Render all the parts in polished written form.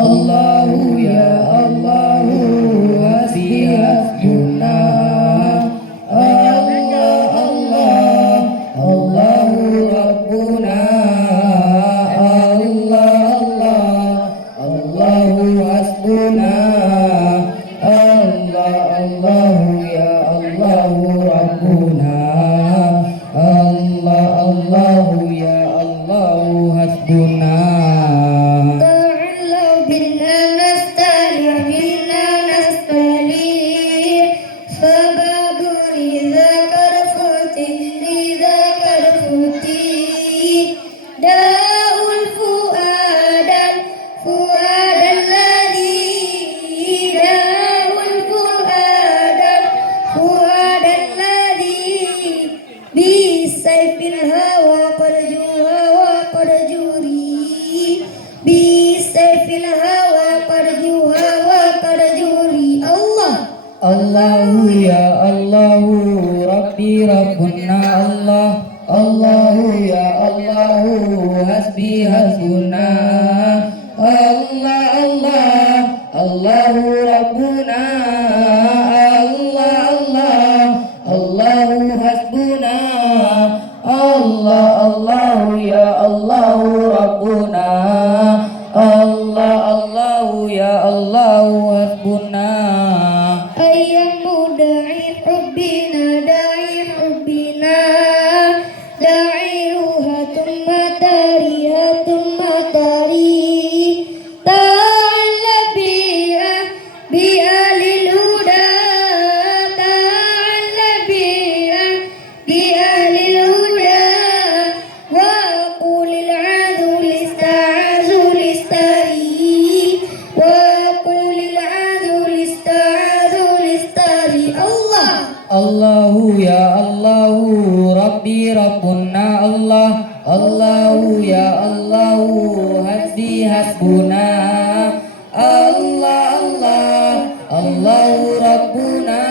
Allahu ya Allahu hasbi hasbuna. Allah Allah Allahu Rabbuna. Allah Allah Allahu hasbuna. Allah Allahu ya Allahu Rabbuna. Allah Allahu ya Allahu hasbuna. Allahu ya Allahu Rabbi Rabbuna. Allah Allahu ya Allahu hasbi hasbuna. Allah Allah Allahu Rabbuna. Allah Allah Allahu hasbuna. Allah Allahu ya Allahu Rabbuna. Allah Allahu ya Allahu hasbuna. Allahu ya Allahu Rabbi Rabbuna. Allah Allahu ya Allahu hasbi hasbuna. Allah Allah Allahu Rabbuna.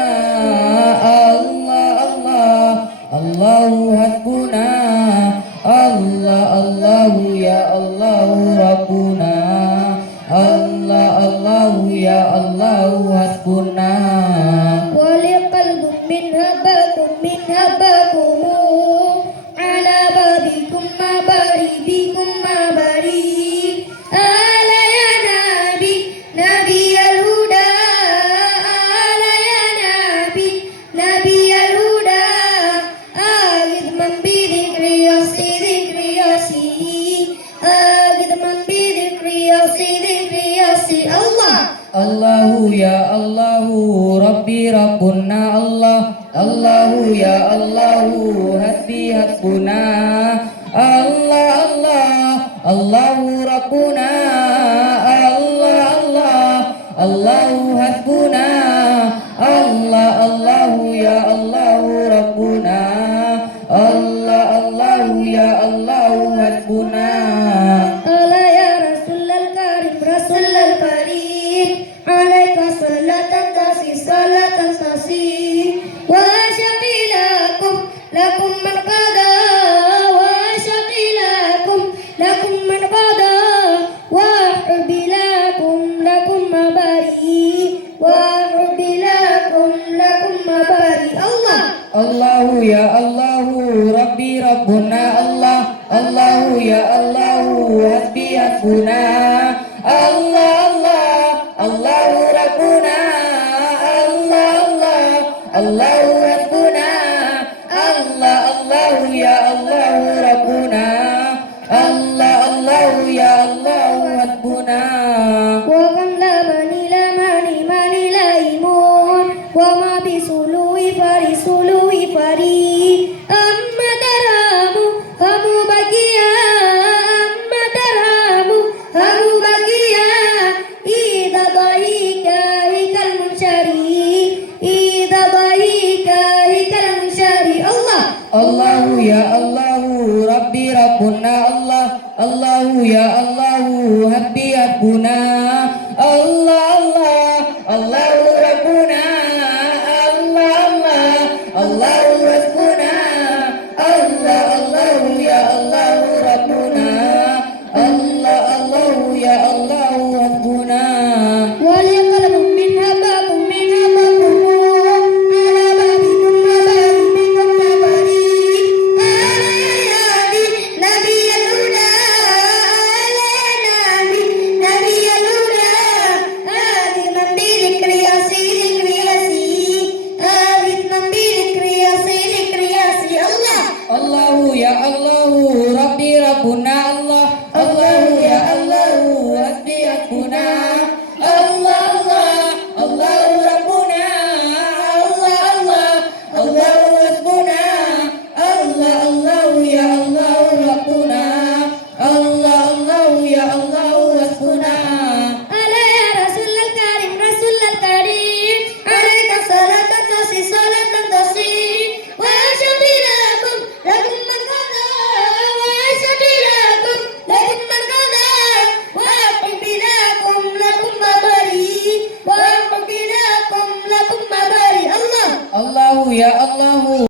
Allah Allah Allahu hasbuna. Allah Allahu ya Allahu Rabbuna. Allah Allahu ya Allahu hasbuna. Allahu ya Allahu Rabbi Rabbuna. Allah Allahu ya Allahu hasbi hasbuna. Allah Allah Allahu Rabbuna. Allah Allah Allahu hasbuna. Allah Allahu ya Allahu Rabbuna. Allah Allahu ya Allahu hasbuna. Allahu ya Allahu Rabbi Rabbuna. Allah Allahu ya Allahu hasbi hasbuna. Allah Allah Allahu Rabbuna. Allah Allah hasbuna. Allah Allah, Allahu Rabbuna. Allah Allah, Allahu hasbuna. Allah Allah ya Allahu Rabbuna. Allah Allah ya Allahu hasbuna. على يا رسول الكريم رسول الكريم عليك صلاة تصي صلاة تصي وأشهد لكم من قضى وأشهد لكم من قضى وأقم لكم مباري وأقم لكم مباري الله Allahu ya Allahu.